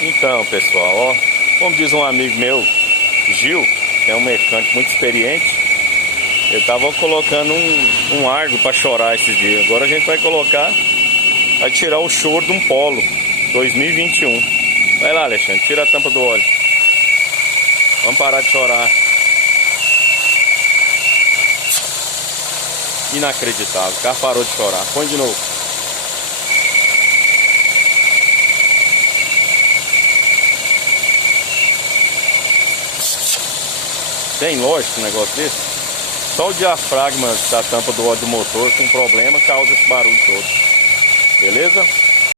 Então, pessoal, ó, como diz um amigo meu, Gil, que é um mecânico muito experiente, ele tava colocando um Argo para chorar esses dias. Agora a gente vai colocar, vai tirar o choro de um Polo 2021. Vai lá, Alexandre, tira a tampa do óleo. Vamos parar de chorar. Inacreditável, o carro parou de chorar. Põe de novo. Tem lógico um negócio desse? Só o diafragma da tampa do óleo do motor com problema causa esse barulho todo. Beleza?